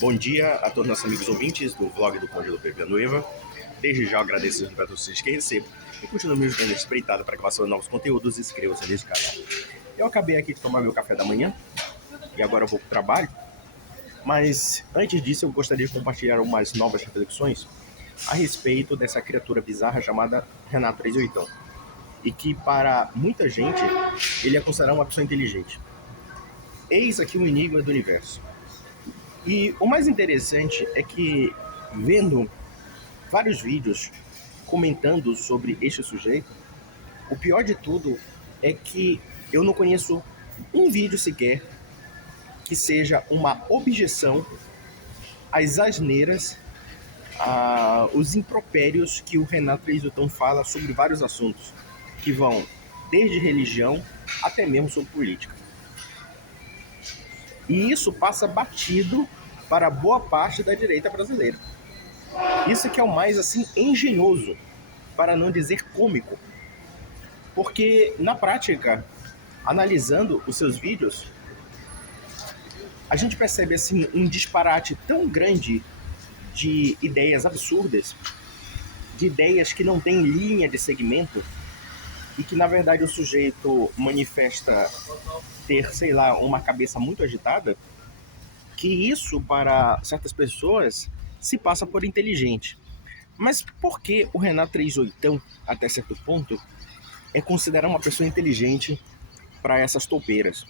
Bom dia a todos nossos amigos ouvintes do vlog do Conde do Villanueva. Desde já eu agradeço os patrocínios que recebo e continuo me ajudando a espreitada para que faça novos conteúdos e inscreva-se nesse canal. Eu acabei aqui de tomar meu café da manhã e agora eu vou para o trabalho, mas antes disso eu gostaria de compartilhar umas novas reflexões a respeito dessa criatura bizarra chamada Renato 38, e que para muita gente ele é considerado uma pessoa inteligente. Eis aqui um enigma do universo. E o mais interessante é que, vendo vários vídeos comentando sobre este sujeito, o pior de tudo é que eu não conheço um vídeo sequer que seja uma objeção às asneiras, aos impropérios que o Renato Treisutão fala sobre vários assuntos, que vão desde religião até mesmo sobre política. E isso passa batido para boa parte da direita brasileira. Isso que é o mais assim engenhoso, para não dizer cômico. Porque na prática, analisando os seus vídeos, a gente percebe assim um disparate tão grande de ideias absurdas, de ideias que não têm linha de segmento e que na verdade o sujeito manifesta ter, sei lá, uma cabeça muito agitada, que isso para certas pessoas se passa por inteligente. Mas por que o Renato 38, até certo ponto, é considerado uma pessoa inteligente para essas toupeiras?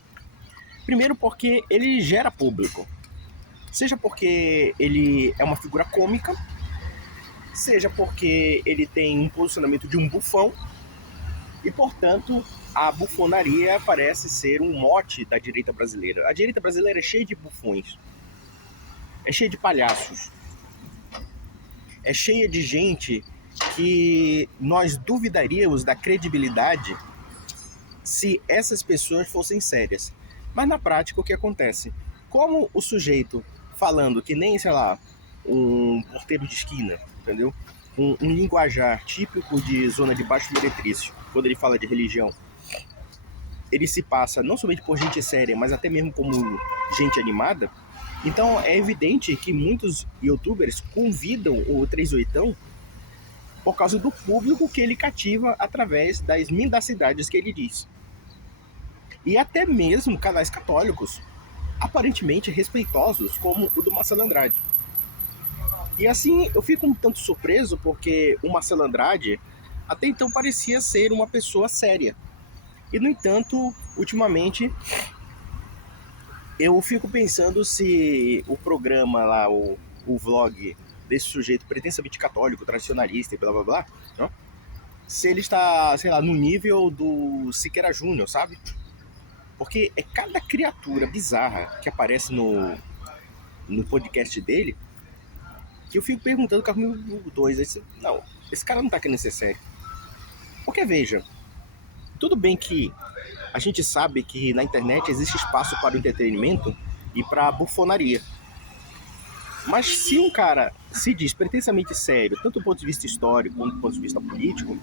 Primeiro porque ele gera público. Seja porque ele é uma figura cômica, seja porque ele tem um posicionamento de um bufão, e, portanto, a bufonaria parece ser um mote da direita brasileira. A direita brasileira é cheia de bufões, é cheia de palhaços, é cheia de gente que nós duvidaríamos da credibilidade se essas pessoas fossem sérias. Mas na prática o que acontece? Como o sujeito falando que nem, sei lá, um porteiro de esquina, entendeu? Um linguajar típico de zona de baixo meretrício, quando ele fala de religião, ele se passa não somente por gente séria, mas até mesmo como gente animada. Então é evidente que muitos youtubers convidam o 38 por causa do público que ele cativa através das mendacidades que ele diz. E até mesmo canais católicos, aparentemente respeitosos, como o do Marcelo Andrade. E assim eu fico um tanto surpreso porque o Marcelo Andrade até então parecia ser uma pessoa séria. E no entanto, ultimamente, eu fico pensando se o programa lá, o vlog desse sujeito pretensamente católico, tradicionalista e blá blá blá, não? Se ele está, sei lá, no nível do Siqueira Júnior, sabe? Porque é cada criatura bizarra que aparece no podcast dele que eu fico perguntando com o 2, não, esse cara não tá querendo ser sério. Porque veja, tudo bem que a gente sabe que na internet existe espaço para o entretenimento e para a bufonaria. Mas se um cara se diz pretensamente sério, tanto do ponto de vista histórico quanto do ponto de vista político,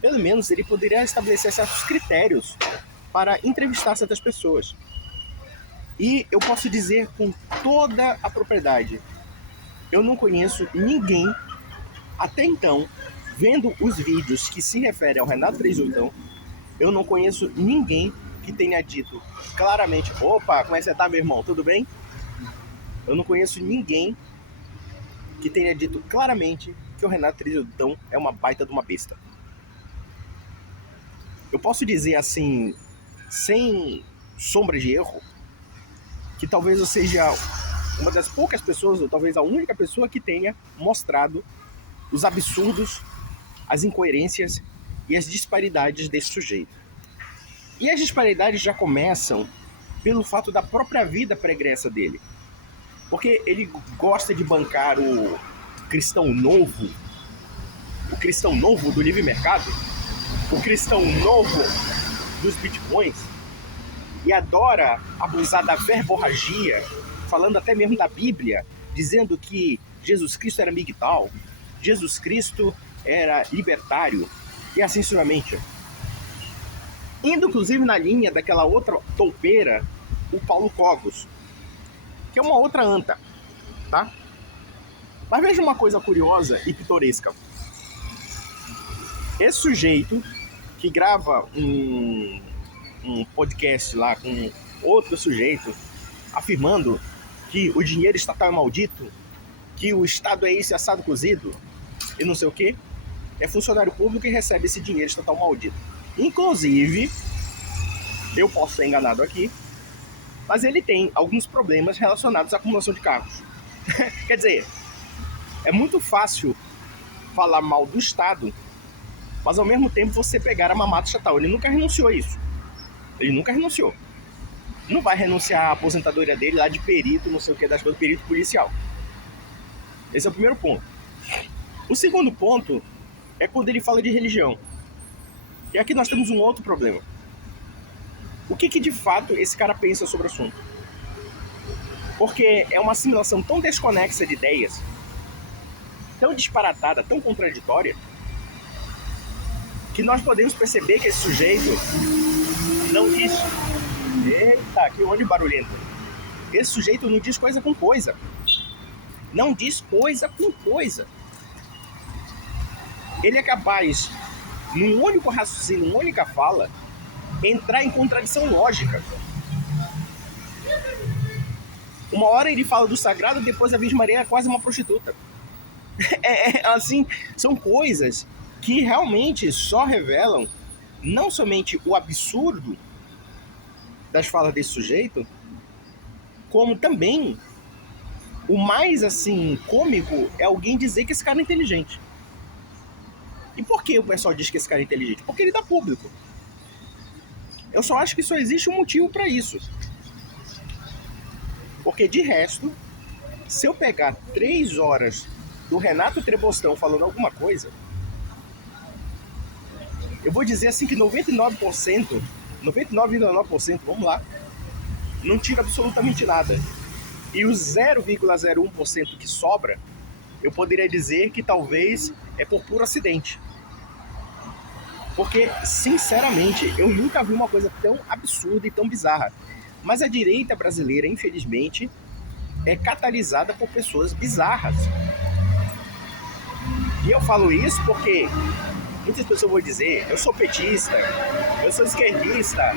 pelo menos ele poderia estabelecer certos critérios para entrevistar certas pessoas. E eu posso dizer com toda a propriedade, eu não conheço ninguém, até então, vendo os vídeos que se referem ao Renato 38, eu não conheço ninguém que tenha dito claramente: opa, como é que você tá, meu irmão? Tudo bem? Eu não conheço ninguém que tenha dito claramente que o Renato 38 é uma baita de uma besta. Eu posso dizer assim, sem sombra de erro, que talvez eu seja uma das poucas pessoas, ou talvez a única pessoa que tenha mostrado os absurdos, as incoerências e as disparidades desse sujeito. E as disparidades já começam pelo fato da própria vida pregressa dele. Porque ele gosta de bancar o cristão novo do livre mercado, o cristão novo dos bitcoins, e adora abusar da verborragia, falando até mesmo da Bíblia, dizendo que Jesus Cristo era migdal, Jesus Cristo era libertário, e assim sucessivamente. Indo inclusive na linha daquela outra toupeira, o Paulo Cogos, que é uma outra anta. tá? Mas veja uma coisa curiosa e pitoresca. Esse sujeito que grava um podcast lá com outro sujeito afirmando que o dinheiro estatal é maldito, que o Estado é esse assado cozido e não sei o quê, é funcionário público e recebe esse dinheiro estatal maldito. Inclusive, eu posso ser enganado aqui, mas ele tem alguns problemas relacionados à acumulação de cargos. Quer dizer, é muito fácil falar mal do Estado, mas ao mesmo tempo você pegar a mamata estatal. Ele nunca renunciou a isso. Ele nunca renunciou. Não vai renunciar à aposentadoria dele lá de perito, não sei o que das coisas, perito policial. Esse é o primeiro ponto. O segundo ponto é quando ele fala de religião. E aqui nós temos um outro problema. O que de fato esse cara pensa sobre o assunto? Porque é uma assimilação tão desconexa de ideias, tão disparatada, tão contraditória, que nós podemos perceber que esse sujeito não diz... Eita, que ônibus barulhento. Esse sujeito não diz coisa com coisa. Não diz coisa com coisa. Ele é capaz, num único raciocínio, numa única fala, entrar em contradição lógica. Uma hora ele fala do sagrado, depois a Virgem Maria é quase uma prostituta. Assim, são coisas que realmente só revelam não somente o absurdo das falas desse sujeito, como também o mais, assim, cômico é alguém dizer que esse cara é inteligente. E por que o pessoal diz que esse cara é inteligente? Porque ele dá público. Eu só acho que só existe um motivo para isso. Porque de resto, se eu pegar 3 horas do Renato Trebostão falando alguma coisa, eu vou dizer assim que 99%, 99,9%, vamos lá, não tira absolutamente nada. E o 0,01% que sobra, eu poderia dizer que talvez é por puro acidente. Porque, sinceramente, eu nunca vi uma coisa tão absurda e tão bizarra. Mas a direita brasileira, infelizmente, é catalisada por pessoas bizarras. E eu falo isso porque muitas pessoas vão dizer, eu sou petista, eu sou esquerdista,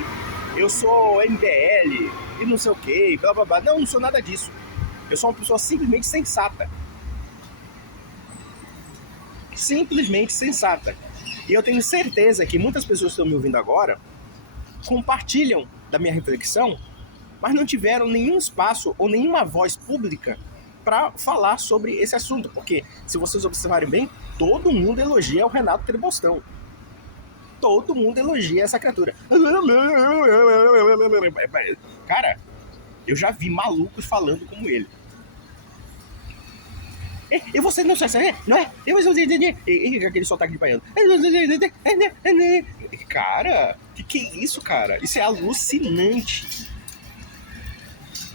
eu sou MBL e não sei o que, blá blá blá. Não, não sou nada disso. Eu sou uma pessoa simplesmente sensata. Simplesmente sensata. E eu tenho certeza que muitas pessoas que estão me ouvindo agora compartilham da minha reflexão, mas não tiveram nenhum espaço ou nenhuma voz pública para falar sobre esse assunto. Porque, se vocês observarem bem, todo mundo elogia o Renato Trebostão. Todo mundo elogia essa criatura. Cara, eu já vi malucos falando como ele. E você não sabe, não é? Aquele sotaque de baiano. Cara, que é isso, cara? Isso é alucinante.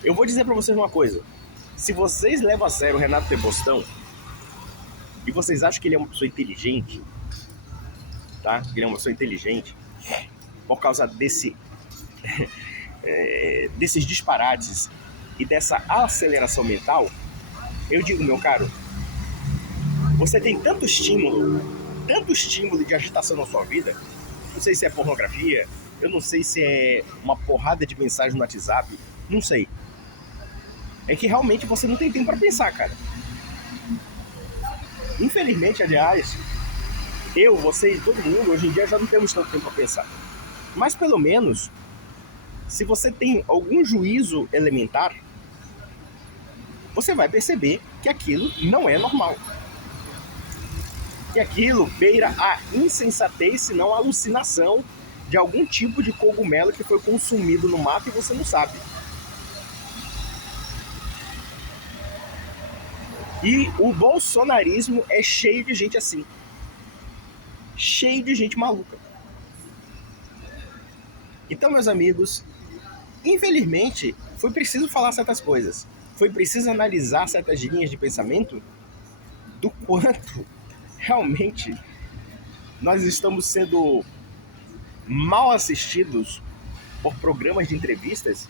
Eu vou dizer pra vocês uma coisa. Se vocês levam a sério o Renato Trebostão e vocês acham que ele é uma pessoa inteligente, tá? Que ele é uma pessoa inteligente por causa desses disparates e dessa aceleração mental, eu digo, meu caro, você tem tanto estímulo de agitação na sua vida. Não sei se é pornografia, eu não sei se é uma porrada de mensagem no WhatsApp, não sei. É que realmente você não tem tempo para pensar, cara. Infelizmente, aliás, eu, você e todo mundo, hoje em dia já não temos tanto tempo para pensar. Mas pelo menos, se você tem algum juízo elementar, você vai perceber que aquilo não é normal. E aquilo beira a insensatez, se não a alucinação de algum tipo de cogumelo que foi consumido no mato e você não sabe. E o bolsonarismo é cheio de gente assim. Cheio de gente maluca. Então, meus amigos, infelizmente, foi preciso falar certas coisas. Foi preciso analisar certas linhas de pensamento do quanto realmente nós estamos sendo mal assistidos por programas de entrevistas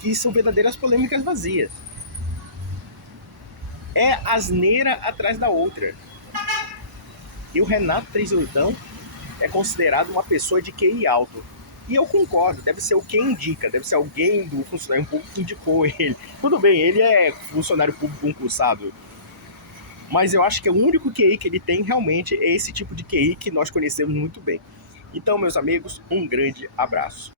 que são verdadeiras polêmicas vazias. é asneira atrás da outra. E o Renato Trizotão é considerado uma pessoa de QI alto. E eu concordo, deve ser o que indica, deve ser alguém do funcionário público que indicou ele. Tudo bem, ele é funcionário público concursado, mas eu acho que o único QI que ele tem realmente é esse tipo de QI que nós conhecemos muito bem. Então, meus amigos, um grande abraço.